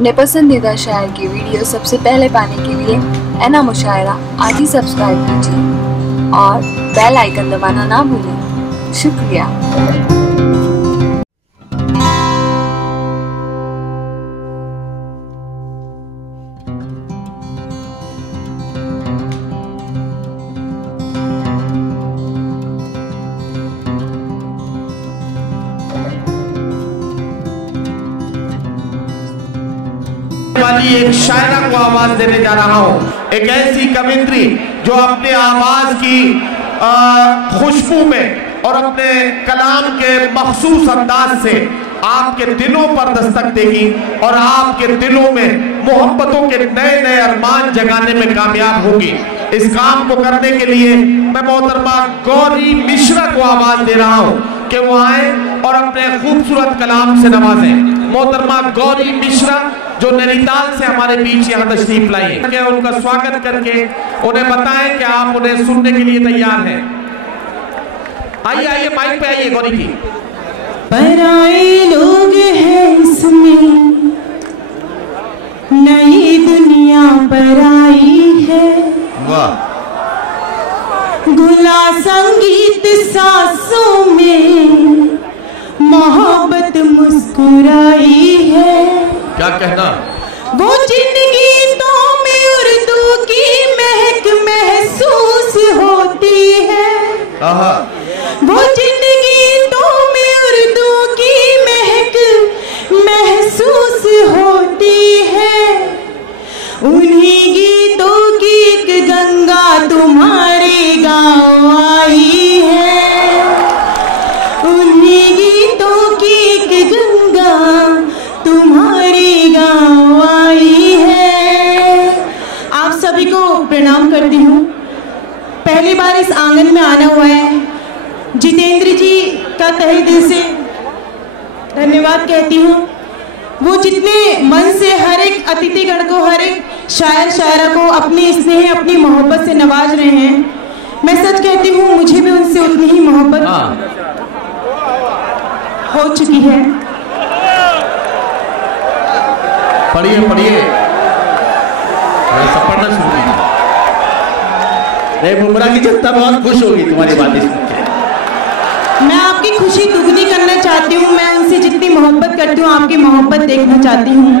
अपने पसंदीदा शायर की वीडियो सबसे पहले पाने के लिए एना मुशायरा आज ही सब्सक्राइब कीजिए और बेल आइकन दबाना ना भूलें। शुक्रिया। वाली एक शायरा को आवाज देने जा रहा हूं, एक ऐसी कवियत्री जो अपने आवाज की खुशबू में और अपने कलाम के मखसूस अंदाज से आपके दिलों पर दस्तक देगी और आपके दिलों में मोहब्बतों के नए नए अरमान जगाने में कामयाब होगी। इस काम को करने के लिए मैं मोहतरमा गौरी मिश्रा को आवाज दे रहा हूं कि वो आए और अपने खूबसूरत कलाम से नवाजें। मोहतरमा गौरी मिश्रा जो नैनीताल से हमारे बीच यहाँ तशरीफ लाई है, उनका स्वागत करके उन्हें बताएं कि आप उन्हें सुनने के लिए तैयार हैं। आइए आइए माइक पे आइए गौरी जी। पराए लोग हैं इसमें, नई दुनिया पर आई है। वाह। गुला संगीत सांसों में, मोहब्बत मुस्कुराई है। क्या कहना? वो जिन गीतों में उर्दू की महक महसूस होती है। वो जिन गीतों में उर्दू की महक महसूस होती है, उन्हीं गीतों की एक गंगा तुम्हारे गाँव आई है। उन्हीं गीतों की एक गंगा तुम्हारे गाँव आई है। आप सभी को प्रणाम करती हूँ। पहली बार इस आंगन में आना हुआ है। जितेंद्र जी का तहे दिल से धन्यवाद कहती हूँ। वो जितने मन से हर एक अतिथिगण को, हर एक शायर शायरा को अपनी स्नेह, अपनी मोहब्बत से नवाज रहे हैं। मैं सच कहती हूँ, मुझे भी उनसे उतनी ही मोहब्बत हो चुकी है। पढ़िए पढ़िए, सब पढ़ना शुरू कीजिए। मुमरा की जनता बहुत खुश होगी तुम्हारी बातें सुन के। मैं आपकी खुशी दुगनी करना चाहती हूँ। मैं उनसे जितनी मोहब्बत करती हूँ, आपकी मोहब्बत देखना चाहती हूँ।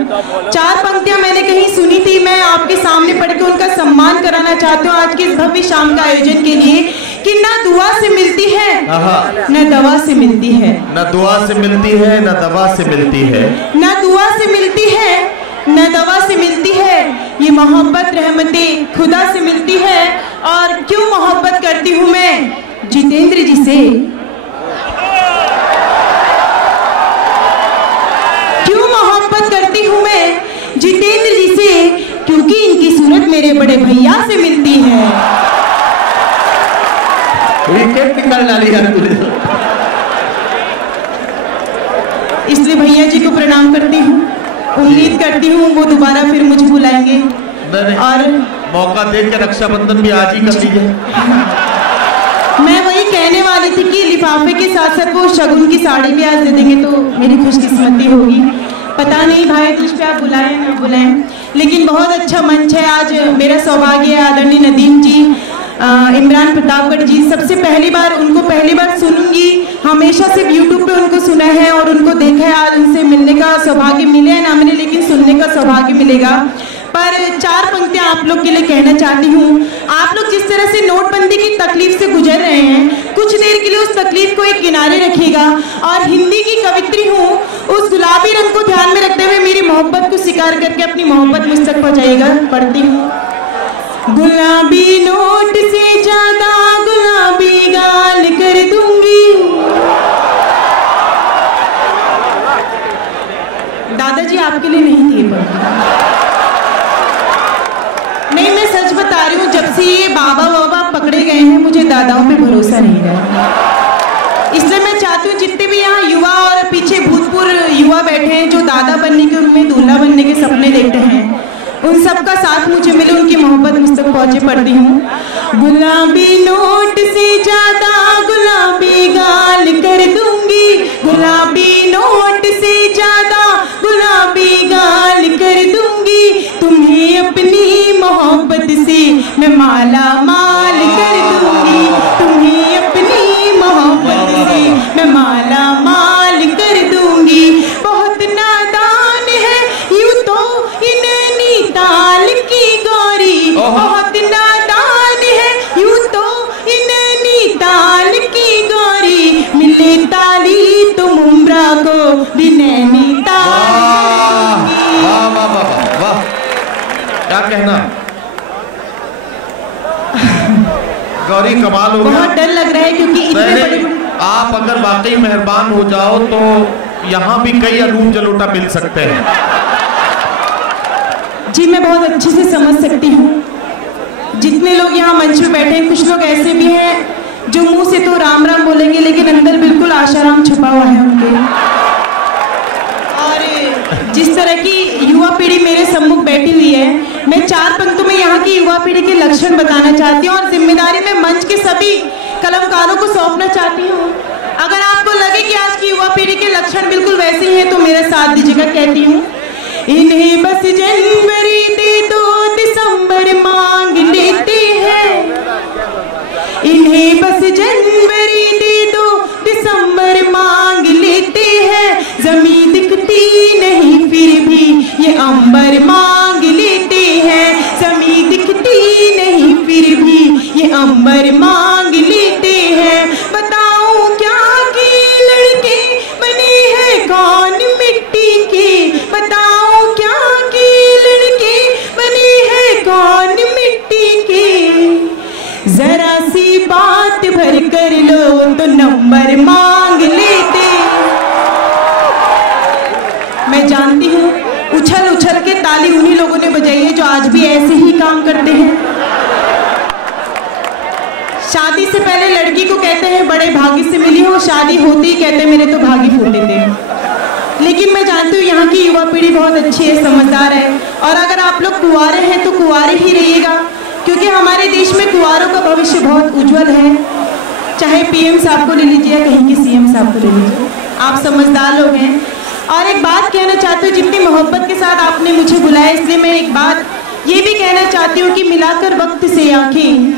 4 पंक्तियाँ मैंने कहीं सुनी थी, मैं आपके सामने पढ़ के उनका सम्मान कराना चाहती हूँ आज की इस भव्य शाम का आयोजन के लिए। कि ना दुआ से मिलती है, न दवा से मिलती है। न दुआ से मिलती है, न दवा से मिलती है। न दुआ से मिलती है, न दवा से मिलती है। ये मोहब्बत रहमतें खुदा से मिलती है। और क्यों मोहब्बत करती हूँ मैं जितेंद्र जी से, क्यों मोहब्बत करती हूँ मैं जितेंद्र जी से, क्योंकि इनकी सूरत मेरे बड़े भैया से मिलती है। निकल डाली यार तूने। इसलिए भैया जी को प्रणाम करती हूँ। उम्मीद करती हूँ वो दोबारा फिर मुझे बुलाएंगे। और मौका देख के रक्षाबंधन भी आज ही कर लीजिए। मैं वही कहने वाली थी कि लिफाफे के साथ साथ वो शगुन की साड़ी भी आज दे देंगे तो मेरी खुशकिस्मती होगी। पता नहीं भाई तुझ पे आप बुलाएं ना बुलाएं, लेकिन बहुत अच्छा मंच है आज। मेरा सौभाग्य है आदरणीय नदीम जी, इमरान प्रतापगढ़ जी, सबसे पहली बार सुनूंगी। हमेशा सिर्फ यूट्यूब पे उनको सुना है और उनको देखा है। आज उनसे मिलने का सौभाग्य मिले या ना मिले, लेकिन सुनने का सौभाग्य मिलेगा। पर 4 पंक्तियां आप लोग के लिए कहना चाहती हूँ। आप लोग जिस तरह से नोटबंदी की तकलीफ से गुजर रहे हैं, कुछ देर के लिए उस तकलीफ को एक किनारे रखिएगा। और हिंदी की कवित्री हूँ, उस गुलाबी रंग को ध्यान में रखते हुए मेरी मोहब्बत को स्वीकार करके अपनी मोहब्बत मुझ तक पहुँचाइएगा। पढ़ती हूँ। गुलाबी नोट से ज्यादा गुलाबी गाल कर दूंगी। दादाजी आपके लिए नहीं थी नहीं, मैं सच बता रही हूँ। जब से ये बाबा पकड़े गए हैं, मुझे दादाओं पे भरोसा नहीं रहा। इसलिए मैं चाहती हूँ जितने भी यहाँ युवा और पीछे भूतपूर्व युवा बैठे हैं जो दादा बनने के, उनमें दूल्हा बनने के सपने देखते हैं, उन सबका साथ मुझे मिले, उनकी मोहब्बत मुझ तक पहुँचे। पढ़ती हूँ। गुलाबी नोट से ज्यादा गुलाबी गाल कर दूंगी। गुलाबी नोट से ज्यादा गुलाबी गाल कर मैं माला माल कर दूंगी तुम्हें अपनी मोहब्बत से, मैं माला माल कर दूंगी। बहुत नादान है यूं तो ये नैनीताल की गोरी, बहुत नादान है यूं तो ये नैनीताल की गोरी, मिले ताली तुम उम्रा को भी नैनीताल। वाह वाह वाह वाह, क्या कहना गौरी, कमाल हो गया। बहुत डर लग रहा है क्योंकि इतने बड़े, आप अगर वाकई मेहरबान हो जाओ तो यहाँ भी कई अनूप जलोटा मिल सकते हैं। जी मैं बहुत अच्छे से समझ सकती हूँ। जितने लोग यहाँ मंच पे बैठे हैं, कुछ लोग ऐसे भी हैं जो मुंह से तो राम राम बोलेंगे लेकिन अंदर बिल्कुल आशाराम छुपा हुआ है उनके। और जिस तरह की युवा पीढ़ी मेरे सम्मुख बैठी हुई है, मैं 4 पंक्तों में यहाँ की युवा पीढ़ी के लक्षण बताना चाहती हूँ और जिम्मेदारी में मंच के सभी कलमकारों को सौंपना चाहती हूँ। अगर आपको लगे कि आज की युवा पीढ़ी के लक्षण बिल्कुल वैसे ही हैं तो मेरा साथ दीजिएगा। कहती हूँ, इन्हें बस जनवरी दे दो दिसंबर मांग लेते हैं, इन्हें बस जनवरी दे दो दिसंबर मांग लेते हैं, जमीन दिखती नहीं फिर भी ये अंबर मांग लेते हैं, जमीन दिखती नहीं फिर भी ये अंबर मांग लेते हैं। बताऊं क्या कि लड़के बने हैं कौन मिट्टी के, बताऊं क्या कि लड़के बने हैं कौन मिट्टी के, जरा सी बात भर कर लो तो नंबर मांग लेते। मैं जानती हूँ उछल उछल के ताली उन्हीं लोगों ने बजाई है जो आज भी ऐसे ही काम करते हैं। शादी से पहले लड़की को कहते हैं बड़े भाग्य से मिली हो, शादी होते ही कहते हैं मेरे तो भाग्य फूटे थे। लेकिन मैं जानती हूँ यहाँ की युवा पीढ़ी बहुत अच्छी है, समझदार है, और अगर आप लोग कुंवारे हैं तो कुंवारे ही रहिएगा, क्योंकि हमारे देश में कुंवारों का भविष्य बहुत उज्जवल है। चाहे पीएम साहब को ले लीजिए या कहीं के सीएम साहब को ले लीजिए, आप समझदार लोग हैं। और एक बात कहना चाहती हूँ, जितनी मोहब्बत के साथ आपने मुझे बुलाया इसलिए मैं एक बात ये भी कहना चाहती हूँ कि मिलाकर वक्त से आंखें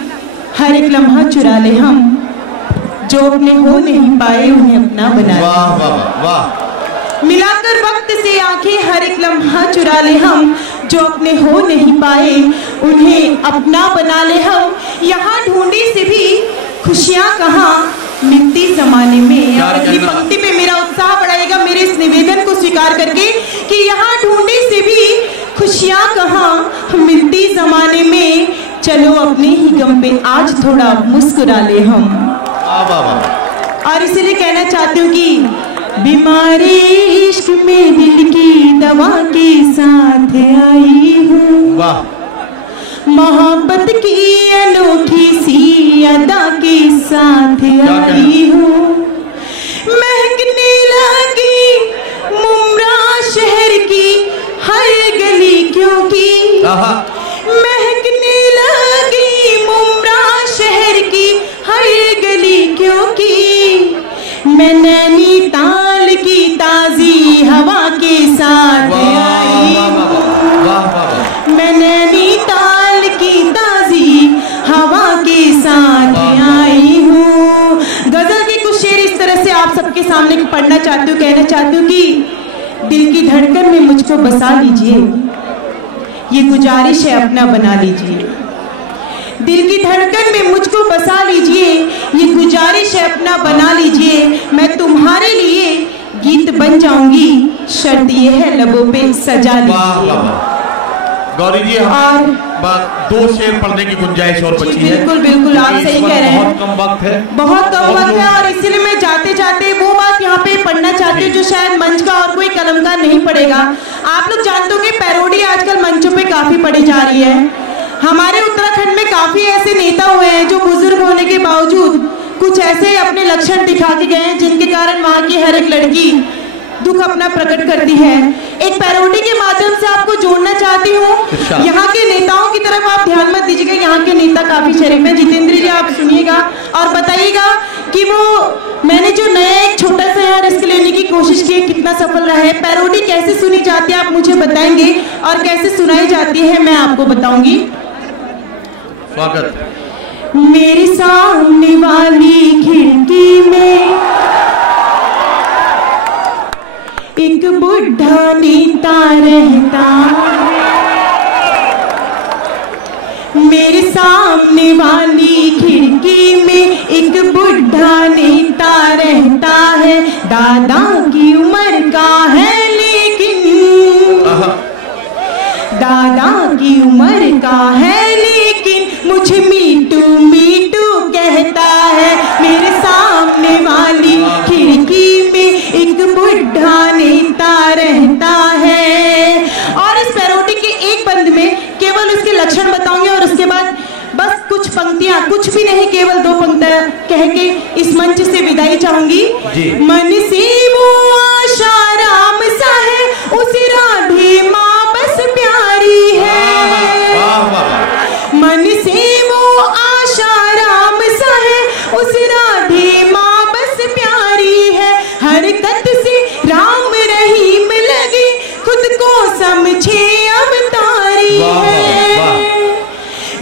हर एक लम्हा चुरा ले हम, जो अपने हो नहीं पाए उन्हें अपना बना ले। वाह वाह वाह। मिलाकर वक्त से आंखें हर एक लम्हा चुरा ले हम, जो अपने हो नहीं पाए उन्हें अपना बना ले हम। यहाँ ढूंढी से भी खुशियाँ कहाँ मिलती जमाने में। और अगली पंक्ति पे मेरा उत्साह बढ़ाएगा मेरे इस निवेदन को स्वीकार करके कि यहाँ ढूंढी से भी खुशियाँ कहाँ मिलती जमाने में, चलो अपने ही गम पे आज थोड़ा मुस्कुरा ले हम। और इसीलिए कहना चाहती हूँ कि बीमारी इश्क में दिल की दवा के साथ आई हूँ, मोहब्बत की अनोखी सी अदा के साथ आई हूँ, महकने लगी मुमरा शहर की हर गली क्योंकि, महकने लगी मुमरा शहर की हर गली क्योंकि, मैं नैनीताल की ताजी हवा के साथ आई हूँ, मैं नैनीताल की ताजी हवा के साथ आई हूँ। गजल के कुछ शेर इस तरह से आप सबके सामने पढ़ना चाहती हूँ, कहना चाहती हूँ कि दिल की धड़कन में मुझको बसा लीजिए, ये गुजारिश है अपना बना लीजिए, दिल की धड़कन में मुझको बसा लीजिए, ये गुजारिश है अपना बना लीजिए, मैं तुम्हारे लिए गीत बन जाऊंगी, शर्त ये है लबों पे सजा लीजिए। गौरी जी और 2 शेर पढ़ने की गुंजाइश और बची है। बिल्कुल बिल्कुल आप सही कह रहे हैं, बहुत कम वक्त है, बहुत कम वक्त है। और इसीलिए मैं जाते जाते वो बात यहाँ पे पढ़ना चाहती हूँ जो शायद मंच का और कोई कलमकार नहीं पढ़ेगा। आप लोग जानते हो कि पैरोडी आजकल मंचों पे काफी पढ़ी जा रही है। हमारे उत्तराखंड में काफी ऐसे नेता हुए हैं जो बुजुर्ग होने के बावजूद कुछ ऐसे अपने लक्षण दिखा के गए हैं जिनके कारण वहाँ की हर एक लड़की दुख अपना प्रकट करती है। एक पैरोडी के माध्यम से आपको जोड़ना चाहती हूँ। यहाँ के नेताओं की तरफ आप ध्यान मत दीजिएगा, यहाँ के नेता काफी शरीफ हैं। जितेंद्र जी आप सुनिएगा और बताइएगा कि वो मैंने जो नया एक छोटा सा यहाँ रिस्क लेने की कोशिश की कितना सफल रहा है। पैरोडी कैसे सुनी जाती है आप मुझे बताएंगे और कैसे सुनाई जाती है मैं आपको बताऊंगी। स्वागत। मेरे सामने वाली खिड़की में एक बुढ़ा नेता रहता है। मेरे सामने वाली खिड़की में एक बुढ़ा नेता रहता है। दादा की उम्र का है लेकिन दादा की उम्र का है लेकिन मुझे मीटू मीटू कहता है। मेरे सामने वाली खिड़की में एक बुढ़ा नेता रहता है। और इस पैरोडी के एक बंद में केवल उसके लक्षण बताऊंगी और उसके बाद बस कुछ पंक्तियां, कुछ भी नहीं, केवल 2 पंक्तियां कह के इस मंच से विदाई चाहूंगी। मन से वो आशा राम सा है, उस राधे माँ बस प्यारी है। मन से वो आशा राम सा है, उस राधे माँ बस प्यारी है। हरकत से राम रहीम लगे, खुद को समझे अवतारी है।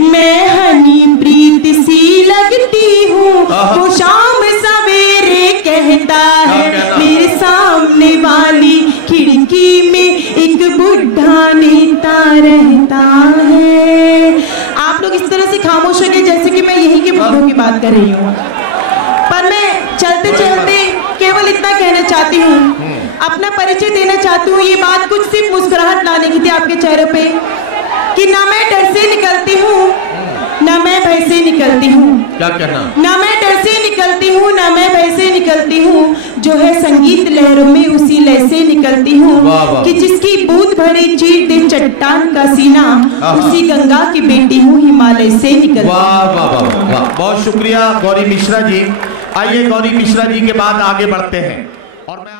मैं हनी प्रीत सी लगती हूँ, वो शाम सवेरे कहता है। मेरे सामने वाली खिड़की में एक बुढ़ा नेता रहता है। आप लोग इस तरह से खामोश हो गए जैसे कि मैं यही के बुढ़ों की बात कर रही हूँ, पर मैं चलते चलते केवल इतना कहना चाहती हूँ, अपना परिचय देना चाहती हूँ। ये बात कुछ सिर्फ मुस्कुराहट लाने की थी आपके चेहरे पे कि ना मैं डर से निकलती हूँ, ना मैं भय से निकलती हूँ। क्या कहना? ना मैं डर से निकलती हूँ, ना मैं भय से निकलती हूँ। जो है संगीत लहरों में उसी लय से निकलती हूँ कि जिसकी बूंद भरी चीर दे चट्टान का सीना, उसी गंगा की बेटी हूँ, हिमालय से निकलती। वाह वाह वाह वाह, बहुत शुक्रिया गौरी मिश्रा जी। आइए गौरी मिश्रा जी के बाद आगे बढ़ते हैं और मैं